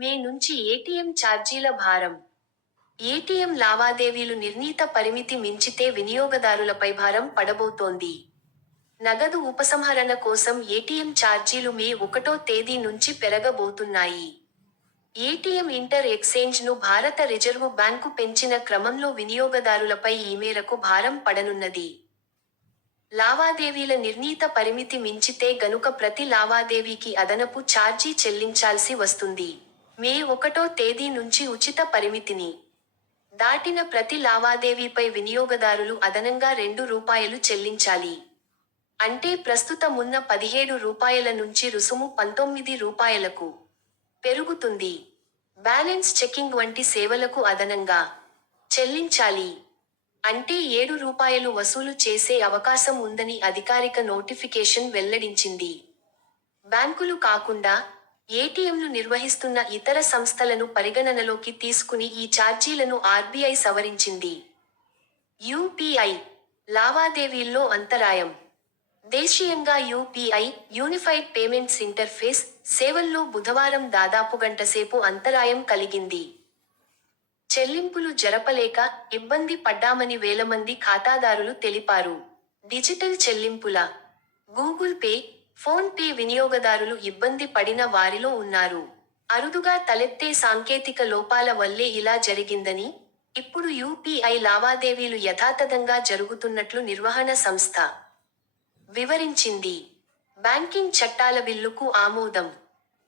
మే నుంచి ఏటీఎం ఛార్జీల భారం. ఏటీఎం లావాదేవీలు నిర్ణీత పరిమితి మించితే వినియోగదారులపై భారం పడబోతోంది. నగదు ఉపసంహరణ కోసం ఏటీఎం ఛార్జీలు మే 1వ తేదీ నుంచి పెరగబోతున్నాయి. ఏటీఎం ఇంటర్ ఎక్స్చేంజ్ను భారత రిజర్వు బ్యాంకు పెంచిన క్రమంలో వినియోగదారులపై ఈ మేరకు భారం పడనున్నది. లావాదేవీల నిర్ణీత పరిమితి మించితే గనుక ప్రతి లావాదేవీకి అదనపు ఛార్జీ చెల్లించాల్సి వస్తుంది. మే 1వ తేదీ నుంచి ఉచిత పరిమితిని దాటిన ప్రతి లావాదేవీపై వినియోగదారులు అదనంగా రూ. చెల్లించాలి. అంటే ప్రస్తుతం ఉన్న రూ. 17 నుంచి రుసుము రూ. 19కు పెరుగుతుంది. బ్యాలెన్స్ చెకింగ్ వంటి సేవలకు అదనంగా చెల్లించాలి. అంటే రూ. 7 వసూలు చేసే అవకాశం ఉందని అధికారిక నోటిఫికేషన్ వెల్లడించింది. బ్యాంకులు కాకుండా ఏటీఎంలు నిర్వహిస్తున్న ఇతర సంస్థలను పరిగణనలోకి తీసుకుని ఈ ఛార్జీలను ఆర్బీఐ సవరించింది. యూపీఐ లావాదేవీల్లో అంతరాయం. దేశీయంగా యూపీఐ యూనిఫైడ్ పేమెంట్స్ ఇంటర్ఫేస్ సేవల్లో బుధవారం దాదాపు గంటసేపు అంతరాయం కలిగింది. చెల్లింపులు జరపలేక ఇబ్బంది పడ్డామని వేల మంది ఖాతాదారులు తెలిపారు. డిజిటల్ చెల్లింపుల గూగుల్ పే, ఫోన్ పే వినియోగదారులు ఇబ్బంది పడిన వారిలో ఉన్నారు. అరుదుగా తలెత్తే సాంకేతిక లోపాల వల్లే ఇలా జరిగిందని, ఇప్పుడు యూపీఐ లావాదేవీలు యథాతథంగా జరుగుతున్నట్లు నిర్వహణ సంస్థ వివరించింది. బ్యాంకింగ్ చట్టాల బిల్లుకు ఆమోదం.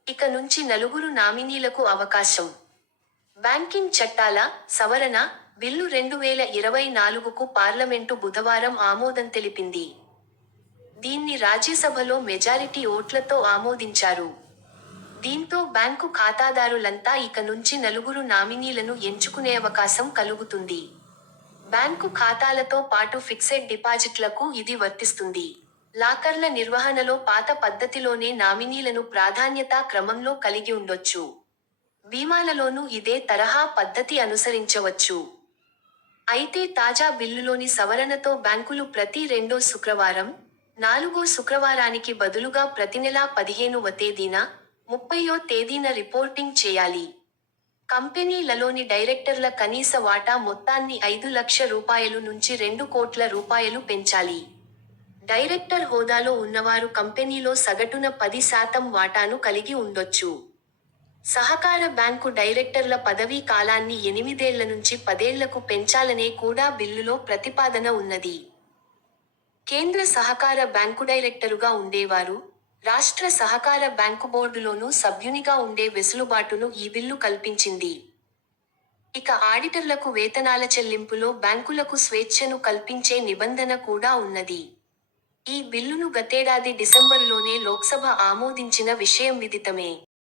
ఇక నుంచి 4 నామినీలకు అవకాశం. బ్యాంకింగ్ చట్టాల సవరణ బిల్లు 2024కు పార్లమెంటు బుధవారం ఆమోదం తెలిపింది. దీన్ని రాజ్యసభలో మెజారిటీ ఓట్లతో ఆమోదించారు. దీంతో బ్యాంకు ఖాతాదారులంతా ఇక నుంచి 4 నామినీలను ఎంచుకునే అవకాశం కలుగుతుంది. బ్యాంకు ఖాతాలతో పాటు ఫిక్సెడ్ డిపాజిట్లకు ఇది వర్తిస్తుంది. లాకర్ల నిర్వహణలో పాత పద్ధతిలోనే నామినీలను ప్రాధాన్యతా క్రమంలో కలిగి ఉండొచ్చు. బీమాలలోనూ ఇదే తరహా పద్ధతి అనుసరించవచ్చు. అయితే తాజా బిల్లులోని సవరణతో బ్యాంకులు ప్రతి 2వ శుక్రవారం, 4వ శుక్రవారానికి బదులుగా ప్రతి నెలా 15వ తేదీన, 30వ తేదీన రిపోర్టింగ్ చేయాలి. కంపెనీలలోని డైరెక్టర్ల కనీస వాటా మొత్తాన్ని రూ. 5 లక్షల నుంచి రూ. 2 కోట్ల పెంచాలి. డైరెక్టర్ హోదాలో ఉన్నవారు కంపెనీలో సగటున 10% వాటాను కలిగి ఉండొచ్చు. సహకార బ్యాంకు డైరెక్టర్ల పదవీ కాలాన్ని 8 ఏళ్ల నుంచి 10 ఏళ్లకు పెంచాలనే కూడా బిల్లులో ప్రతిపాదన ఉన్నది. కేంద్ర సహకార బ్యాంకు డైరెక్టరుగా ఉండేవారు, రాష్ట్ర సహకార బ్యాంకు బోర్డులోనూ సభ్యునిగా ఉండే వెసులుబాటును ఈ బిల్లు కల్పించింది. ఇక ఆడిటర్లకు వేతనాల చెల్లింపులో బ్యాంకులకు స్వేచ్ఛను కల్పించే నిబంధన కూడా ఉన్నది. ఈ బిల్లును గతేడాది డిసెంబరులోనే లోక్సభ ఆమోదించిన విషయం విదితమే.